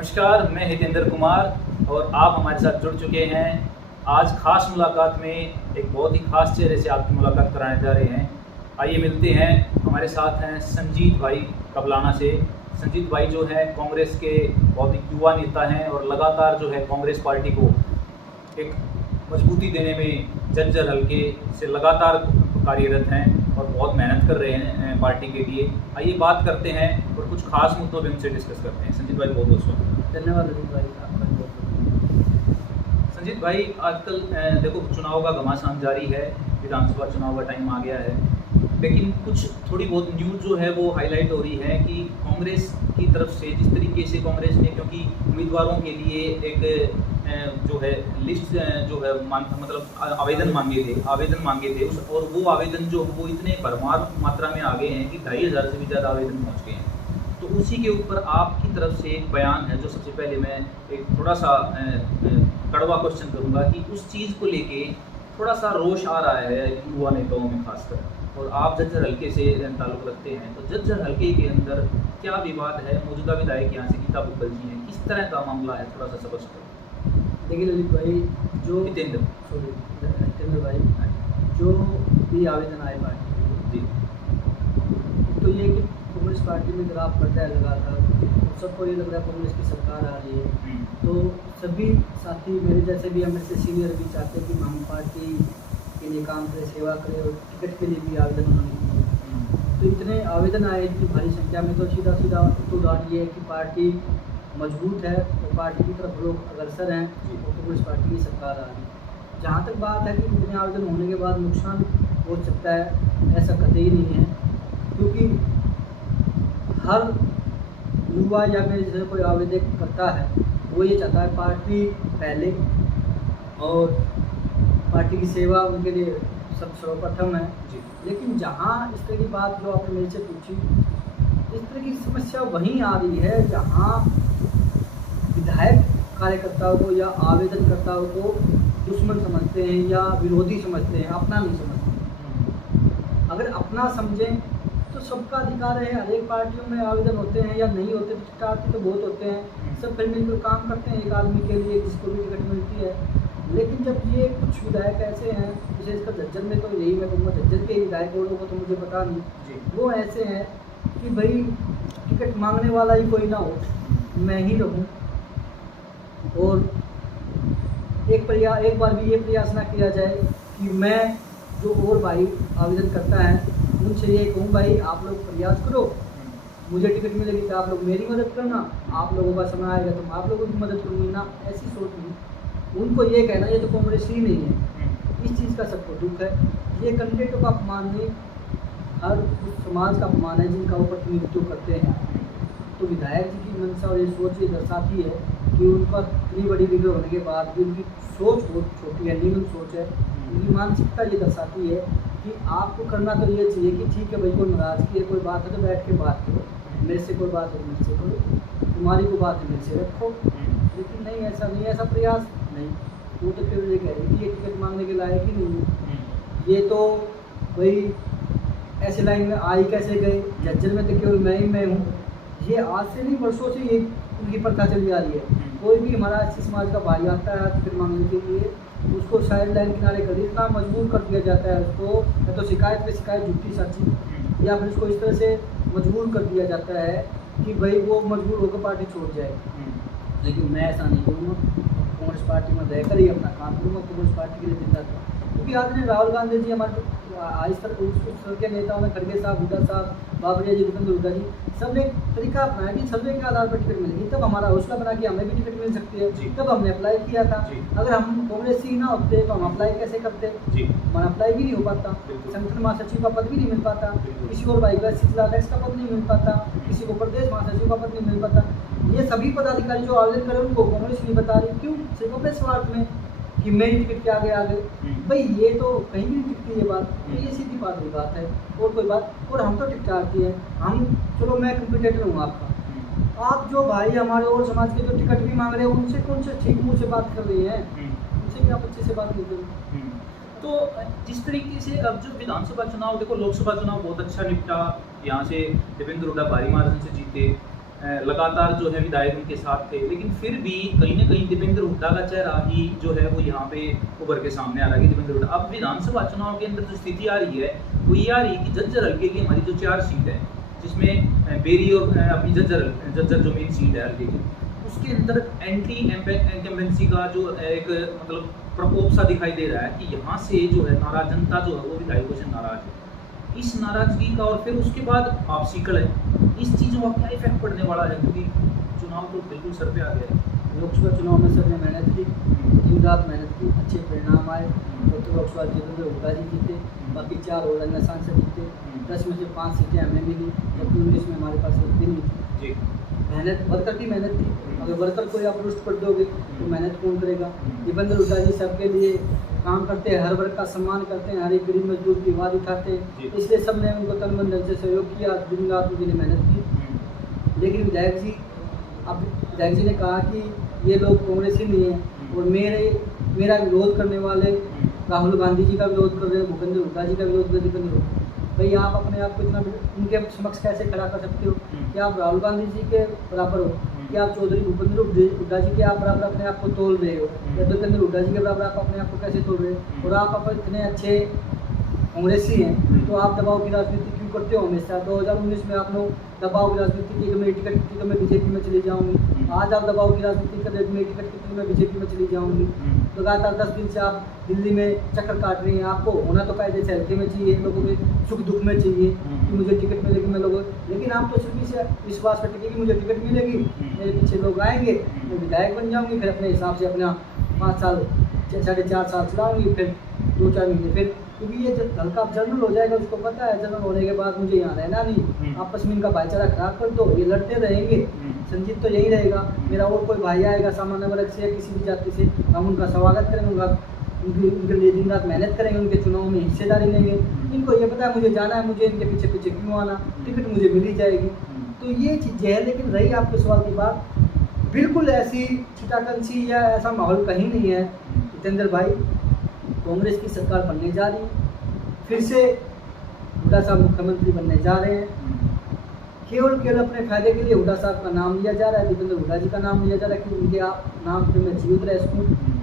नमस्कार, मैं हितेंद्र कुमार और आप हमारे साथ जुड़ चुके हैं। आज खास मुलाकात में एक बहुत ही खास चेहरे से आपकी मुलाकात कराने जा रहे हैं। आइए मिलते हैं। हमारे साथ हैं संजीत भाई कबलाना से। संजीत भाई जो है कांग्रेस के बहुत ही युवा नेता हैं और लगातार जो है कांग्रेस पार्टी को एक मजबूती देने में झज्जर हल्के से लगातार कार्यरत हैं और बहुत मेहनत कर रहे हैं पार्टी के लिए। आइए बात करते हैं और कुछ खास मुद्दों पे उनसे डिस्कस करते हैं। संजीत भाई बहुत बहुत स्वागत। धन्यवाद अजीत भाई, आपका बहुत। संजीत भाई, आजकल देखो चुनाव का घमासान जारी है, विधानसभा चुनाव का टाइम आ गया है, लेकिन कुछ थोड़ी बहुत न्यूज़ जो है वो हाईलाइट हो रही है कि कांग्रेस की तरफ से जिस तरीके से कांग्रेस ने, क्योंकि उम्मीदवारों के लिए एक जो है लिस्ट जो है मतलब आवेदन मांगे थे उस और वो आवेदन जो वो इतने भरमार मात्रा में आ गए हैं कि 2500 से भी ज़्यादा आवेदन पहुंच गए हैं। तो उसी के ऊपर आपकी तरफ से एक बयान है जो सबसे पहले मैं एक थोड़ा सा कड़वा क्वेश्चन करूँगा कि उस चीज़ को लेके थोड़ा सा रोष आ रहा है युवा नेताओं में खासकर, और आप झज्जर हल्के से ताल्लुक़ रखते हैं, तो झज्जर हल्के के अंदर क्या विवाद है? मौजूदा विधायक यहाँ से गीता बुक्कल जी हैं, किस तरह का मामला है, थोड़ा सा स्पष्ट करें। देखिए ललित भाई, जो हितेंद्र भाई जो भी आवेदन आए पार्टी जी, तो ये कि कांग्रेस पार्टी में गिराव बढ़ता है लगातार, सबको ये लग रहा है कांग्रेस की सरकार आ रही है, तो सभी साथी मेरे जैसे भी, हमें से सीनियर भी चाहते हैं कि हम पार्टी के लिए काम करें, सेवा करें, और टिकट के लिए भी आवेदन उन्होंने किए। तो इतने आवेदन आए इतनी भारी संख्या में, तो सीधा तो उदाहरण ये है कि पार्टी मजबूत है और पार्टी की तरफ लोग अग्रसर हैं और कांग्रेस पार्टी की सरकार आ रही है। जहाँ तक बात है कि इतने आवेदन होने के बाद नुकसान हो सकता है, ऐसा कतई नहीं है, क्योंकि हर युवा या फिर जैसे कोई आवेदन करता है वो ये चाहता है पार्टी पहले और पार्टी की सेवा उनके लिए सब सर्वप्रथम है। लेकिन जहाँ इस तरह की बात जो आपने मेरे से पूछी, इस तरह की समस्या वहीं आ रही है जहाँ विधायक कार्यकर्ताओं को या आवेदनकर्ताओं को दुश्मन समझते हैं या विरोधी समझते हैं, अपना नहीं समझते। अगर अपना समझें तो सबका अधिकार है, हर एक पार्टियों में आवेदन होते हैं या नहीं होते, तो बहुत होते हैं, सब फिर मिलकर काम करते हैं एक आदमी के लिए जिसको भी टिकट मिलती है। लेकिन जब ये कुछ विधायक ऐसे हैं, विशेषकर झज्जर में, तो यही मैं कहूँगा झज्जर के विधायक बोलों को तो मुझे पता नहीं, वो ऐसे हैं कि भाई टिकट मांगने वाला ही कोई ना हो, मैं ही रहूं, और एक बार भी ये प्रयास ना किया जाए कि मैं जो और भाई आवेदन करता है उनसे ये कहूँ भाई आप लोग प्रयास करो, मुझे टिकट मिलेगी तो आप लोग मेरी मदद करना, आप लोगों का समय आएगा तो मैं आप लोगों की मदद करूँगी ना, ऐसी सोच नहीं। उनको ये कहना ये तो कांग्रेस ही नहीं है, इस चीज़ का सबको दुख है। ये कैंडिडेटों का अपमान नहीं, हर उस समाज का अपमान है जिनका वो प्रतिनिधित्व करते हैं। तो विधायक जी की मंशा और ये सोच ये दर्शाती है कि उन पर इतनी बड़ी विग्रह होने के बाद भी उनकी सोच बहुत छोटी है, न्यूनतम सोच है, उनकी मानसिकता ये दर्शाती है कि आपको करना तो ये चाहिए कि ठीक है भाई, कोई नाराज़गी है, कोई बात है तो बैठ के बात करो, मेरे से कोई बात है मेरे से करो, तुम्हारी कोई बात है मेरे से रखो। लेकिन नहीं, ऐसा नहीं, ऐसा प्रयास नहीं। वो तो केवल ये कह रही कि ये टिकट मांगने के लायक ही नहीं है, ये तो भाई ऐसे लाइन में आई कैसे गए, झज्जर में तो केवल मैं हूँ। ये आज से नहीं, वर्षों से ये उनकी प्रथा चली आ रही है। कोई भी हमारा ऐसे समाज का भाई आता है टिकट मांगने के लिए, उसको साइड लाइन किनारे कर इतना मजबूर कर दिया जाता है, उसको या तो शिकायत पे शिकायत झूठी सच्ची, या फिर उसको इस तरह से मजबूर कर दिया जाता है कि भाई वो मजबूर होकर पार्टी छोड़ जाए। लेकिन मैं ऐसा नहीं करूँगा, कांग्रेस पार्टी में रहकर ही अपना काम करूँगा, कांग्रेस पार्टी के लिए जिंदा था। क्योंकि आज राहुल गांधी जी हमारे इस तरह के नेताओं में खड़गे साहब, हुड्डा साहब, बाबरिया जी, भूपेंद्र हुड्डा जी, सब ने तरीका अपनाया कि सर्वे के आधार पर टिकट मिलेगी, तब हमारा हौसला बना कि हमें भी टिकट मिल सकती है, तब हमने अप्लाई किया था। अगर हम कांग्रेस ही ना होते तो हम अप्लाई कैसे करते, हमारा अप्लाई भी नहीं हो पाता, संगठन महासचिव का पद भी नहीं मिल पाता, किसी और भाई का जिलाध्यक्ष का पद नहीं मिल पाता, किसी को प्रदेश महासचिव का पद नहीं मिल पाता। ये सभी पदाधिकारी जो आवेदन करें उनको कांग्रेस नहीं बता रही, क्यों? सिर्फ अपने स्वार्थ में कि मेरी टिकट के आगे भाई, ये तो कहीं भी नहीं टिकती ये बात, तो ये सीधी बात हुई बात है, और कोई बात। और हम तो टिकट चाहती है, हम चलो मैं कंपटीटर हूँ आपका, आप जो भाई हमारे और समाज के जो टिकट भी मांग रहे हैं उनसे कौन से ठीक मुँह से बात कर रही हैं, उनसे भी आप अच्छे से बात नहीं कर रही। तो जिस तरीके से अब जो विधानसभा चुनाव, देखो लोकसभा चुनाव बहुत अच्छा निपटा, यहाँ से देवेंद्र हुड्डा भारी मार्जिन से जीते, लगातार जो है विधायक उनके साथ थे, लेकिन फिर भी कहीं ना कहीं दीपेंद्र हुड्डा का चेहरा ही जो है वो यहाँ पे उभर के सामने आ रहा है कि दीपेंद्र हुड्डा। अब विधानसभा चुनाव के अंदर जो स्थिति आ रही है वो ये आ रही है कि झज्जर हल्के की हमारी जो 4 सीट है, जिसमें बेरी और अपनी झज्जर जो मेन सीट है हल्के की, उसके अंदर एंटी इनकम्बेंसी का जो एक मतलब प्रकोप सा दिखाई दे रहा है कि यहाँ से जो है नाराज जनता जो है वो विधायकों से नाराज है। इस नाराजगी का और फिर उसके बाद आपसी कलह, इस चीज़ों का क्या इफेक्ट पड़ने वाला है, क्योंकि चुनाव तो बिल्कुल सर पे आ गया है। लोकसभा चुनाव में सबने मेहनत की, दिन रात मेहनत की, अच्छे परिणाम आए। तो लोकसभा दीपेंद्र हुड्डा जी जीते, बाकी 4 और अन्य सांसद जीते, 10 में से 5 सीटें हमें मिली, जबकि 19 में हमारे पास एक भी नहीं थी। मेहनत वर्कर की मेहनत थी, अगर वर्कर को आप रुष्ट कर दोगे तो मेहनत कौन करेगा। दीपेंद्र हुड्डा जी सबके लिए काम करते हैं, हर वर्ग का सम्मान करते हैं, हर एक गरीब मजदूर की आवाज़ उठाते हैं, इसलिए सबने उनको तन मन धन से सहयोग किया, दिन रात उनके लिए मेहनत की। लेकिन विधायक जी ने कहा कि ये लोग कांग्रेसी नहीं है और मेरा विरोध करने वाले राहुल गांधी जी का विरोध कर रहे हैं, भूपेंद्र हुड्डा जी का विरोध कर रहे हैं। दीपेंद्र हुड्डा भाई, आप अपने आप को इतना उनके समक्ष कैसे खड़ा कर सकते हो? क्या आप राहुल गांधी जी के बराबर हो? क्या आप चौधरी भूपेंद्र हुड्डा जी के आप बराबर अपने आप को तोल रहे हो? या दीपेंद्र हुड्डा जी के बराबर आप अपने आप को कैसे तोल रहे हो? और आप इतने अच्छे कांग्रेसी हैं तो आप दबाव की राजनीति क्यों करते हो हमेशा? 2019 में आप लोग दबाव की राजनीति की कि मेरी टिकट कितनी तो मैं बीजेपी में चली जाऊंगी, आज आप दबाव की राजनीति कर रहे हो मेरी टिकट कितनी मैं बीजेपी में चली जाऊंगी। लगातार 10 दिन से आप दिल्ली में चक्कर काट रही हैं, आपको होना तो कायदे से हल्के में चाहिए, लोगों के सुख दुख में चाहिए कि मुझे टिकट मिलेगी, मैं लोगों, लेकिन आप तो सिर्फ इस विश्वास पर टिके कि मुझे टिकट मिलेगी, मेरे पीछे लोग आएंगे, मैं विधायक बन जाऊंगी, फिर अपने हिसाब से अपना 5 साल 4.5 साल चलाऊंगी, फिर 2-4 महीने फिर, क्योंकि ये हल्का जनरल हो जाएगा, उसको पता है जनरल होने के बाद मुझे यहाँ रहना नहीं, आपस में इनका भाईचारा खराब कर दो, ये लड़ते रहेंगे, संजीत तो यही रहेगा, मेरा और कोई भाई आएगा सामान्य वर्ग से या किसी भी जाति से, हम उनका स्वागत करेंगे, उनके लिए दिन रात मेहनत करेंगे, उनके चुनाव में हिस्सेदारी लेंगे। इनको ये पता है मुझे जाना है, मुझे इनके पीछे पीछे क्यों आना, टिकट मुझे मिल ही जाएगी। तो ये चीज़ें है। लेकिन रही आपके सवाल की बात, बिल्कुल ऐसी छिटाकंसी या ऐसा माहौल कहीं नहीं है। जितेंद्र भाई, कांग्रेस की सरकार बनने जा रही है, फिर से हुड्डा साहब मुख्यमंत्री बनने जा रहे हैं, केवल अपने फायदे के लिए हुड्डा साहब का नाम लिया जा रहा है, दीपेंद्र हुड्डा जी का नाम लिया जा रहा है कि उनके नाम पे मैं जीवित रह सकूँ।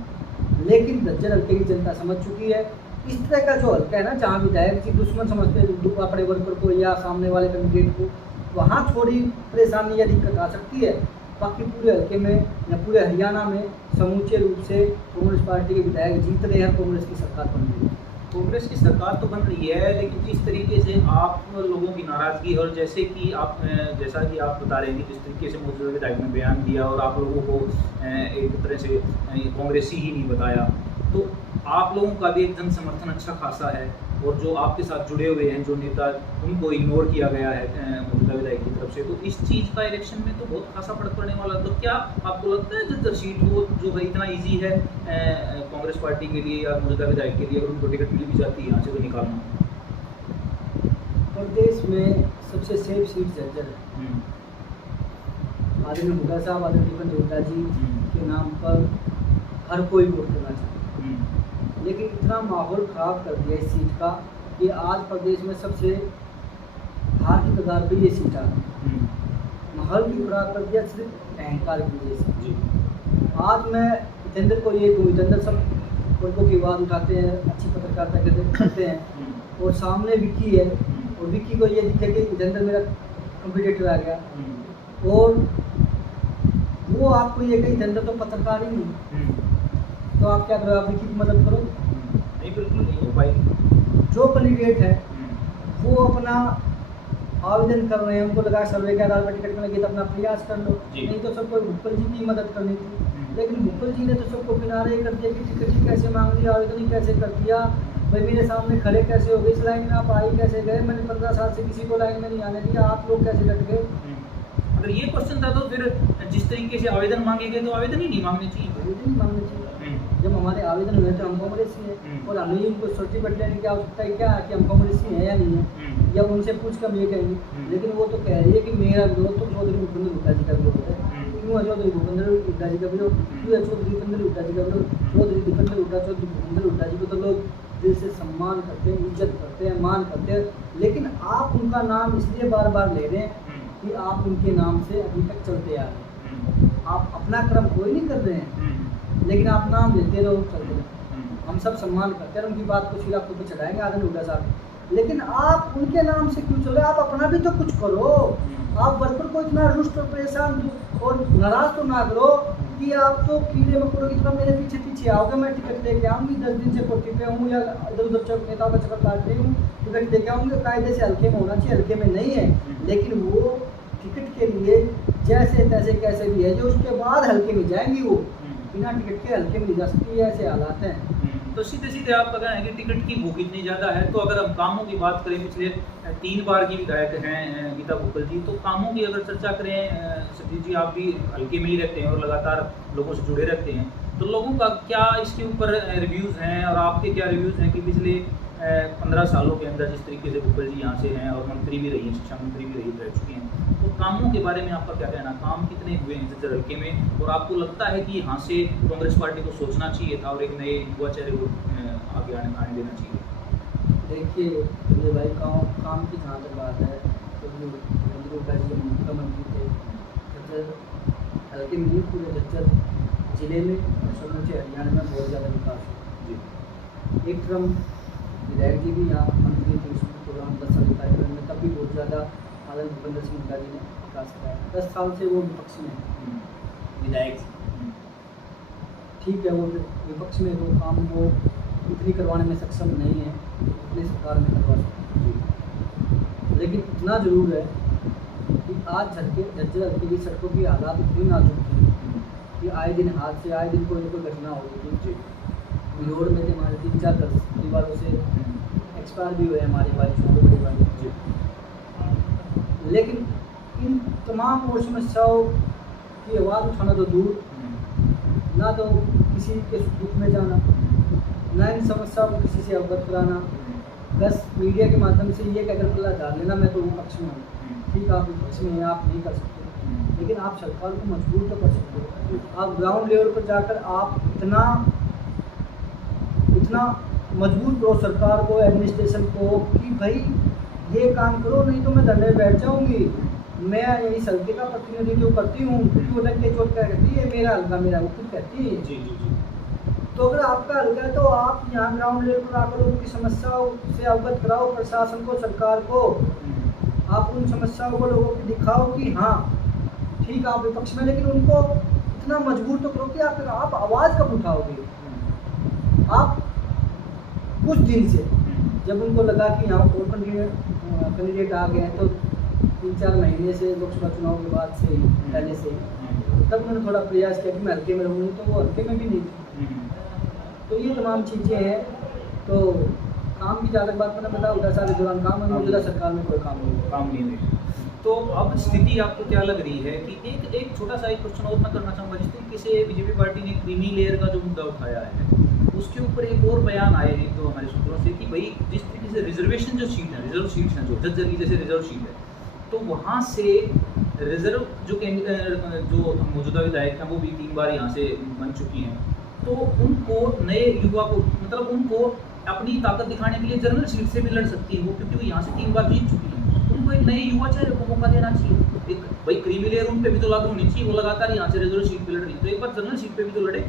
लेकिन झज्जर हल्के की जनता समझ चुकी है, इस तरह का जो हल्का है ना, जहाँ विधायक जी दुश्मन समझते हैं अपने वर्कर को या सामने वाले कैंडिडेट को, वहाँ थोड़ी परेशानी या दिक्कत आ सकती है। बाकी पूरे हल्के में या पूरे हरियाणा में समूचे रूप से कांग्रेस पार्टी के विधायक जीत रहे हैं, कांग्रेस की सरकार बन रही है। कांग्रेस की सरकार तो बन रही है, लेकिन जिस तरीके से आप लोगों की नाराजगी और जैसा कि आप बता रहे हैं कि जिस तरीके से मौजूदा विधायक ने बयान दिया और आप लोगों को एक तरह से कांग्रेसी ही नहीं बताया, तो आप लोगों का भी एक जन समर्थन अच्छा खासा है, और जो आपके साथ जुड़े हुए हैं जो नेता, उनको इग्नोर किया गया है मौजूदा विधायक की तरफ से, तो इस चीज़ का इलेक्शन में तो बहुत खासा फर्क पड़ने वाला। तो क्या आपको लगता है झज्जर सीट वो जो है इतना ईजी है कांग्रेस पार्टी के लिए या मौजूदा विधायक के लिए, अगर उनको टिकट मिल भी जाती है यहाँ से तो निकालना? प्रदेश में सबसे सेफ सीट झज्जर है। आदरणीय हुड्डा साहब, आदरणीय दीपेंद्र हुड्डा जी के नाम पर हर कोई वोट करना चाहता है, लेकिन इतना माहौल ख़राब कर दिया इस सीट का कि आज प्रदेश में सबसे हार की कगार पर ये सीट आ रही है। माहौल भी खराब कर दिया सिर्फ अहंकार की वजह से। आज मैं जितेंद्र को ये कहूँ, जितेंद्र सब वर्गों की आवाज़ उठाते हैं, अच्छी पत्रकारिता करते हैं, और सामने विक्की है, और विक्की को ये दिखे कि जितेंद्र मेरा कंपटीटर आ गया, और वो आपको ये कही जितेंद्र तो पत्रकार ही नहीं, तो आप क्या करो, आप विक्की की मदद करो? नहीं, बिल्कुल नहीं हो पाएगी। जो कैंडिडेट है वो अपना आवेदन कर रहे हैं, उनको लगा सर्वे के आधार पर टिकट मिलेगी तो अपना प्रयास कर लो, नहीं तो सबको भुप्पल जी की मदद करनी थी। लेकिन भुप्पल जी ने तो सबको किनारे कर दिया कि टिकट ही कैसे मांग लिया, आवेदन ही कैसे कर दिया, भाई मेरे सामने खड़े कैसे हो गए, इस लाइन में आप आ ही कैसे गए, मैंने 15 साल से किसी को लाइन में नहीं आने दिया, आप लोग कैसे डट गए? अगर ये क्वेश्चन था तो फिर जिस तरीके से आवेदन मांगे गए तो आवेदन ही नहीं मांगने चाहिए। आवेदन ही मांगने चाहिए। जब हमारे आवेदन हुए तो हम कांग्रेसी हैं, और हमें उनको सर्टिफिकेट लेने की आवश्यकता है क्या कि हम कांग्रेसी हैं या नहीं है, या उनसे पूछ कर हम ये कहेंगे। लेकिन वो तो कह रही है कि मेरा विरोध तो चौधरी भूपेंद्र हुड्डा जी का विरोध है। क्यों है चौधरी भूपेंद्र हुड्डा जी का विरोध? क्यों है चौधरी दीपेंद्र हुड्डा जी का विरोध? चौधरी दीपेंद्र हुड्डा, चौधरी भूपेंद्र हुड्डा जी को तो लोग दिल से सम्मान करते हैं, इज्जत करते हैं, मान करते हैं, लेकिन आप उनका नाम इसलिए बार बार ले रहे हैं कि आप उनके नाम से अभी तक चलते आ रहे हैं। आप अपना कर्म कोई नहीं कर रहे हैं, लेकिन आप नाम लेते रहो, चलते रहो। हम सब सम्मान करते हैं, उनकी बात को सिर आपको पे चढ़ाएंगे आदमी हुड्डा साहब, लेकिन आप उनके नाम से क्यों चल रहे? आप अपना भी तो कुछ करो। आप वर्कर को इतना रुष्ट और परेशान और नाराज तो ना करो कि आप तो कीड़े मकोड़ों की तरह मेरे पीछे पीछे आओगे। मैं टिकट लेके आऊँगी, 10 दिन से कोठी पे हूँ या इधर उधर चौक नेताओं का चक्कर काट रही हूँ, टिकट लेके आऊँगी। कायदे से हल्के में होना चाहिए, हल्के में नहीं है, लेकिन वो टिकट के लिए जैसे तैसे कैसे भी है, जो उसके बाद हल्के में जाएंगी, वो बिना टिकट के हल्के में नहीं जा सकती। ऐसे हालात हैं। तो सीधे सीधे आप कहना है कि टिकट की भूख इतनी ज़्यादा है, तो अगर हम कामों की बात करें, पिछले 3 बार की विधायक हैं गीता बुक्कल जी, तो कामों की अगर चर्चा करें, सतीश जी आप भी हल्के में ही रहते हैं और लगातार लोगों से जुड़े रहते हैं, तो लोगों का क्या इसके ऊपर रिव्यूज़ हैं और आपके क्या रिव्यूज़ हैं कि पिछले 15 सालों के अंदर जिस तरीके से बुक्कल जी यहाँ से हैं और मंत्री भी रही हैं, शिक्षा मंत्री भी रह चुकी हैं, तो कामों के बारे में आपका क्या कहना? काम कितने हुए हैं झज्जर हल्के में, और आपको लगता है कि यहाँ से कांग्रेस पार्टी को सोचना चाहिए था और एक नए युवा चेहरे को आगे आने देना चाहिए? देखिए ये भाई काम की जहाँ तक बात है, तो जो नरेंद्र जी मुख्यमंत्री थे, झज्जर हल्के में, पूरे झज्जर जिले में और समूचे हरियाणा में बहुत ज़्यादा विकास हुआ। एक क्रम विधायक जी भी यहाँ मंत्री थे, उसमें प्रोग्राम 10 साल कार्यक्रम में, तब भी बहुत ज़्यादा आनंद भूपेंद्र सिंह हुड्डा जी ने विकास कराया। 10 साल से वो विपक्ष में है, विधायक ठीक है, वो विपक्ष में वो काम वो इतनी करवाने में सक्षम नहीं है, इतनी सरकार में करवा सकती है। लेकिन इतना जरूर है कि आज झज्जर हल्के की सड़कों की हालात इतनी नाजुक थी कि आए दिन हादसे, आए दिन कोई ना कोई घटना हो रही थी। रोड में थे हमारे 3-4 परिवारों से एक्सपायर भी हुए हमारे भाई, छोटे बड़े भाई। लेकिन इन तमाम और समस्याओं की आवाज़ उठाना तो दूर, ना तो किसी के सुख दुख में जाना, ना इन समस्याओं को किसी से अवगत कराना, बस मीडिया के माध्यम से ये कहकर पल्ला झाड़ लेना मैं तो विपक्ष में हूँ। ठीक, आप विपक्ष में हैं, आप नहीं कर सकते, लेकिन आप सरकार को मजबूर तो कर सकते हो। आप ग्राउंड लेवल पर जाकर आप इतना मजबूर करो सरकार को, एडमिनिस्ट्रेशन को कि भाई ये काम करो, नहीं तो मैं धरने बैठ जाऊँगी। मैं यही हल्के का प्रतिनिधित्व करती हूँ, क्योंकि वो लड़के चोट क्या कहती है, मेरा हल्का मेरा, वो खुद कहती है। जी जी जी। तो अगर आपका हल्का है तो आप यहाँ ग्राउंड लेवल पर आकर उनकी समस्याओं से अवगत कराओ, प्रशासन को, सरकार को। आप उन समस्याओं को लोगों को दिखाओ कि हाँ ठीक आप विपक्ष में, लेकिन उनको इतना मजबूर तो करो कि आप आवाज़ कब उठाओगे। आप कुछ दिन से जब उनको लगा कि यहाँ और कैंडिडेट आ गए हैं, तो 3-4 महीने से लोकसभा चुनाव के बाद से पहले से तब उन्होंने थोड़ा प्रयास किया कि मैं हल्के में रहूँगी, तो वो हल्के में भी नहीं थी। तो ये तमाम चीज़ें हैं। तो काम की ज़्यादा बात मैंने बताया, उधर साल के दौरान काम है, मौजूदा सरकार में कोई काम नहीं हुई। तो अब स्थिति आपको क्या लग रही है कि एक छोटा सा एक क्वेश्चन और मैं करना चाहूँगा, जिस तरीके से बीजेपी पार्टी ने क्रीमी लेयर का जो मुद्दा उठाया है, उसके ऊपर एक और बयान आए हैं तो हमारे सूत्रों से कि भाई जिस तरीके से रिजर्वेशन जो सीट है, रिजर्व सीट्स हैं जो झज्जर की जैसे रिजर्व सीट है, तो वहाँ से रिजर्व जो मौजूदा विधायक हैं वो भी 3 बार यहाँ से बन चुकी हैं, तो उनको नए युवा को, मतलब उनको अपनी ताकत दिखाने के लिए जनरल सीट से भी लड़ सकती है वो, क्योंकि वो यहाँ से 3 बार जीत चुकी हैं। उनको एक नए युवा चेहरे को मौका देना चाहिए। एक भाई क्रीमी लेयर उन पे भी तो लागू होनी चाहिए, वो लगातार यहाँ से रिजर्व सीट पे लड़ रही है, तो एक बार जनरल सीट पे भी तो लड़े।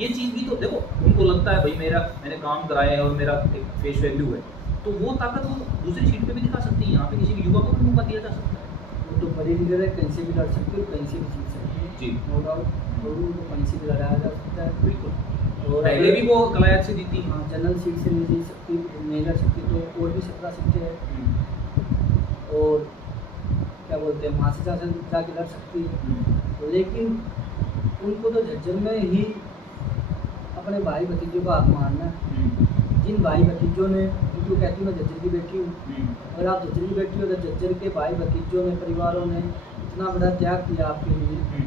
ये चीज़ भी तो देखो, उनको लगता है भाई मैंने काम कराया है और मेरा एक फेस वैल्यू है, तो वो ताकत वो दूसरी सीट पे भी दिखा सकती है। यहाँ पे किसी भी युवा को भी मौका दिया जा सकता है। वो तो बड़ी लीडर है, कहीं से भी लड़ सकती है, कहीं से भी जीत सकती है जी, नो डाउट, और उनको कहीं से भी लड़ाया जा सकता है। बिल्कुल। और पहले भी वो कलायत से जीती। हाँ, जनरल सीट से नहीं जीत सकती, नहीं लड़ सकती, तो और भी 17 सीटें हैं और क्या बोलते हैं वहाँ से जाके लड़ सकती है। लेकिन उनको तो झज्जर में ही अपने भाई भतीजों का हाथ मारना है। जिन भाई भतीजों ने, उनको कहती मैं झज्जर की बेटी हूँ, अगर आप झज्जर की बेटी हो तो झज्जर के भाई भतीजों ने, परिवारों ने इतना बड़ा त्याग किया आपके लिए।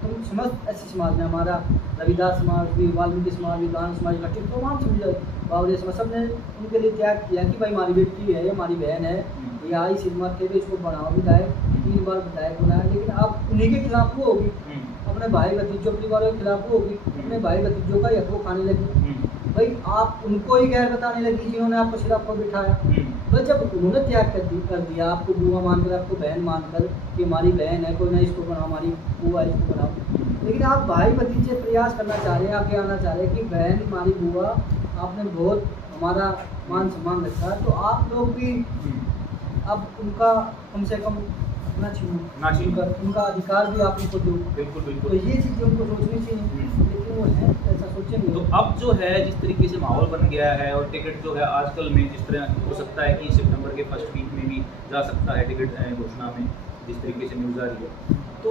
तुम समस्त ऐसे समाज में, हमारा रविदास समाज भी, वाल्मीकि समाज, विद्वान समाज, घटित तमाम समझ बावरे समाज, सब ने उनके लिए त्याग किया कि भाई हमारी बेटी है, हमारी बहन है, ये आई सिद्धमत थे, इसको बनाओ विधायक, 3 बार विधायक बनाया। लेकिन आप उन्हीं के खिलाफ वो होगी, अपने भाई भतीजों परिवारों के खिलाफ वो होगी, अपने भाई भतीजों का यक वो खाने लगी। भाई आप उनको ही गैर बताने लगी जिन्होंने आपको सिर पर बिठाया। तो मगर जब उन्होंने त्याग कर दिया, आपको बुआ मानकर, आपको बहन मानकर कि हमारी बहन है, कोई ना इसको बनाओ, हमारी बुआ इसको बनाओ, लेकिन आप भाई भतीजे प्रयास करना चाह रहे हैं, आप ये आना चाह रहे हैं कि बहन हमारी बुआ, आपने बहुत हमारा मान सम्मान रखा, तो आप लोग भी अब उनका कम से कम ना छीनो, उनका अधिकार भी आप उनको दो। बिल्कुल तो बिल्कुल। ये चीज़ें उनको सोचनी चाहिए, लेकिन वो है ऐसा सोचेंगे। तो अब जो है जिस तरीके से माहौल बन गया है और टिकट जो है आजकल में जिस तरह हो सकता है कि सितंबर के फर्स्ट वीक में भी जा सकता है टिकट घोषणा में, जिस तरीके से न्यूज़ आ रही है, तो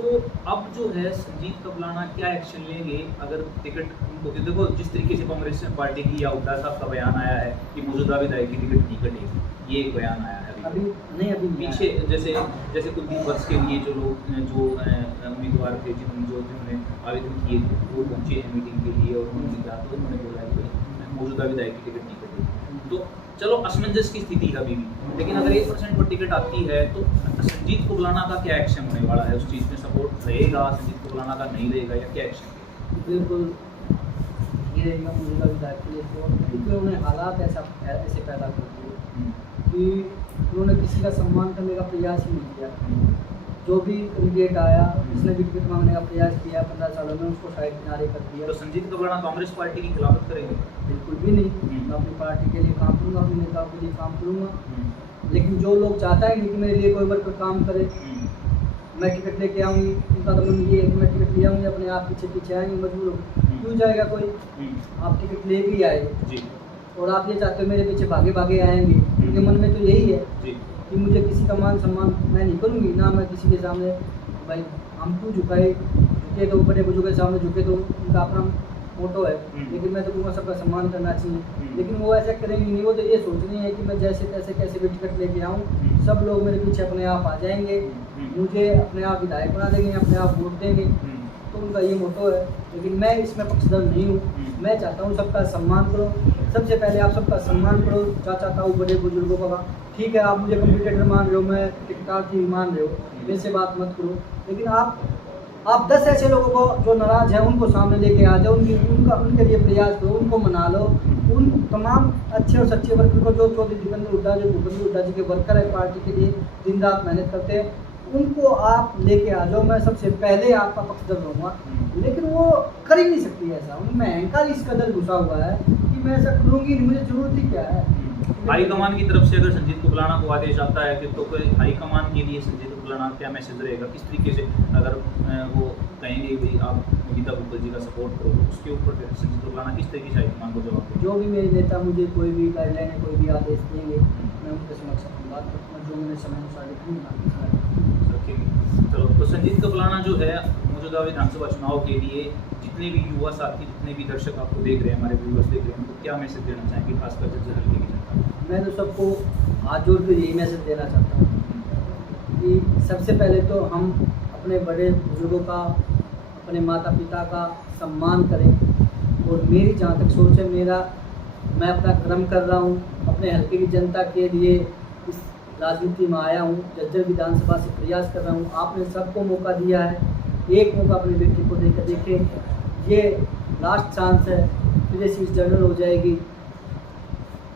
अब जो है संजीव कबलाना क्या एक्शन लेंगे अगर टिकट उनको, देखो जिस तरीके से कांग्रेस पार्टी की या हुड्डा साहब का बयान आया है कि मौजूदा विधायक की टिकट नहीं कटेगी, ये एक बयान आया है अभी नहीं पीछे, जैसे कुलदीप वत्स के लिए जो लोग जो उम्मीदवार थे जिन्होंने आवेदन किए थे वो पहुंचे हैं मीटिंग के लिए और उन्होंने कहा, तो उन्होंने बोला है कि मौजूदा विधायक की टिकट नहीं कटेगी। तो चलो असमंजस की स्थिति है अभी भी, लेकिन अगर 1% पर टिकट आती है तो संजीव कुबलाना का क्या एक्शन होने वाला है? उस चीज़ में सपोर्ट रहेगा संजीव कुबलाना का, नहीं रहेगा, या क्या एक्शन? बिल्कुल ये रहेगा मौजूदा विधायक के लिए, क्योंकि उन्होंने हालात ऐसे पैदा कर दिए कि उन्होंने किसी का सम्मान करने का प्रयास ही नहीं किया। जो भी कैंडिडेट आया, जिसने भी टिकट मांगने का प्रयास किया 15 सालों में, उसको साइड किनारे कर दिया। तो संजीव कबलाना कांग्रेस पार्टी की खिलाफत करेंगे? बिल्कुल भी नहीं। मैं अपनी पार्टी के लिए काम करूँगा, अपने नेताओं के लिए काम करूँगा, लेकिन जो लोग चाहता है नहीं कि मेरे लिए कोई वर्कर काम करे, मैं टिकट लेके आऊँगी, उनका तो मन ये है कि मैं टिकट ले आऊँगी, अपने आप पीछे पीछे आएंगे, मजबूर हो क्यों जाएगा कोई? आप टिकट ले भी आए जी, और आप ये चाहते हो मेरे पीछे भागे भागे आएंगे, उनके मन में तो यही है जी, कि मुझे किसी का मान सम्मान मैं नहीं करूँगी, ना मैं किसी के सामने, भाई हम क्यों झुके तो बड़े बुजुर्ग के सामने झुके तो उनका अपना मोटो है, लेकिन मैं तो कहूँगा सबका सम्मान करना चाहिए। लेकिन वो ऐसा करेंगी नहीं, वो तो ये सोच रही है कि मैं जैसे तैसे कैसे भी टिकट लेके आऊँ, सब लोग मेरे पीछे अपने आप आ जाएंगे, मुझे अपने आप विधायक बना देंगे, अपने आप वोट देंगे, तो उनका ये मोटो है। लेकिन मैं इसमें पक्षधर नहीं हूँ, मैं चाहता हूँ सबका सम्मान करो, सबसे पहले आप सबका सम्मान करो। चाचा ताऊ बड़े बुजुर्गों का, ठीक है आप मुझे कम्पिटिटर मान रहे हो, मैं टिकटार्थी मान रहे हो, मेरे से बात मत करो, लेकिन आप 10 ऐसे लोगों को जो नाराज़ हैं उनको सामने लेके आ जाओ, उनके लिए प्रयास करो, उनको मना लो। उन तमाम अच्छे और सच्चे वर्कर को, जो चौधरी दीपेंद्र हुड्डा, जो भूपेंद्र हुड्डा जी के वर्कर है, पार्टी के लिए दिन रात मेहनत करते हैं, उनको आप लेके आ जाओ, मैं सबसे पहले आपका पक्षधर रहूँगा। लेकिन वो कर ही नहीं सकती ऐसा, उनमें अहंकार इस कदर घुसा हुआ है कि मैं ऐसा करूँगी नहीं, मुझे जरूरत ही क्या है। हाईकमान की तरफ से अगर संजीव कुबलाना को आदेश आता है कि तो कोई हाईकमान के लिए संजीव कुबलाना क्या मैसेज रहेगा, किस तरीके से अगर वो कहेंगे भाई आप गीता भुप्पल जी का सपोर्ट करो, तो उसके ऊपर फिर संजीव कुबलाना किस तरीके से हाईकमान को जवाब देंगे? जो भी मेरे नेता मुझे कोई भी गाइडलाइन है, कोई भी आदेश देंगे, मैं उनके समक्ष अपनी बात करूँगा, जो मैंने समय अनुसार रखेंगे। चलो, तो संजीव कुबलाना जो है मौजूदा विधानसभा चुनाव के लिए जितने भी युवा साथी, जितने भी दर्शक आपको देख रहे हैं, हमारे व्यूअर्स देख रहे हैं, उनको क्या मैसेज देना चाहेंगे, खासकर जर्जर हल्के की जनता? मैं तो सबको हाथ जोड़ कर यही मैसेज देना चाहता हूँ कि सबसे पहले तो हम अपने बड़े बुजुर्गों का, अपने माता पिता का सम्मान करें, और मेरी जहाँ तक सोच है, मैं अपना कर्म कर रहा हूँ, अपने हल्के की जनता के लिए इस राजनीति में आया हूँ, जर्जर विधानसभा से प्रयास कर रहा हूँ। आपने सबको मौका दिया है, एक मौका अपनी बेटी को देकर देखें, ये लास्ट चांस है, फिर ये सीट जनरल हो जाएगी,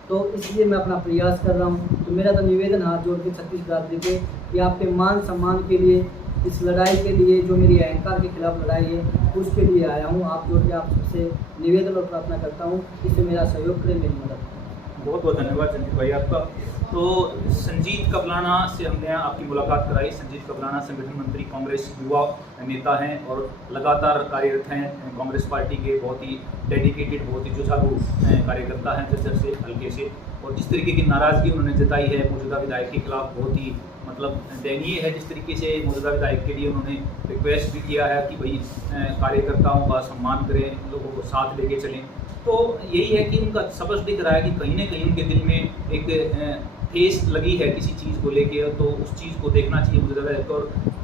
तो इसलिए मैं अपना प्रयास कर रहा हूँ। तो मेरा तो निवेदन हाथ जोड़ के छत्तीस बिरादरी के कि आपके मान सम्मान के लिए, इस लड़ाई के लिए, जो मेरी अहंकार के खिलाफ लड़ाई है, उसके लिए आया हूँ। आप जोड़ के आप सबसे निवेदन और प्रार्थना करता हूँ, इससे मेरा सहयोग करें, मेरी मदद। बहुत बहुत धन्यवाद संजीव भाई आपका। तो संजीव कबलाना से हमने आपकी मुलाकात कराई। संजीव कबलाना संगठन मंत्री, कांग्रेस युवा नेता हैं और लगातार कार्यरत हैं कांग्रेस पार्टी के, बहुत ही डेडिकेटेड, बहुत ही जुझारू कार्यकर्ता हैं जर्जर से हल्के से। और जिस तरीके की नाराज़गी उन्होंने जताई है मौजूदा विधायक के खिलाफ, बहुत ही मतलब दयनीय है। जिस तरीके से मौजूदा विधायक के लिए उन्होंने रिक्वेस्ट भी किया है कि भाई कार्यकर्ताओं का सम्मान करें, लोगों को साथ लेके चलें, तो यही है कि उनका स्पष्ट दिख रहा है कि कहीं ना कहीं उनके दिल में एक ठेस लगी है किसी चीज़ को लेके, तो उस चीज़ को देखना चाहिए मौजूदा विधायक को,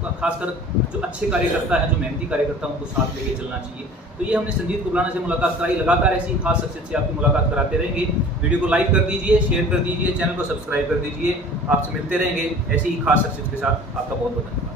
और खासकर जो अच्छे कार्यकर्ता हैं, जो मेहनती कार्यकर्ता, उनको साथ लेके चलना चाहिए। तो ये हमने संजीव कुबलाना से मुलाकात कराई। लगातार ऐसी खास शख्सियत से आपकी मुलाकात कराते रहेंगे। वीडियो को लाइक कर दीजिए, शेयर कर दीजिए, चैनल को सब्सक्राइब कर दीजिए। आपसे मिलते रहेंगे ऐसी ही खास शख्सियत के साथ। आपका बहुत बहुत धन्यवाद।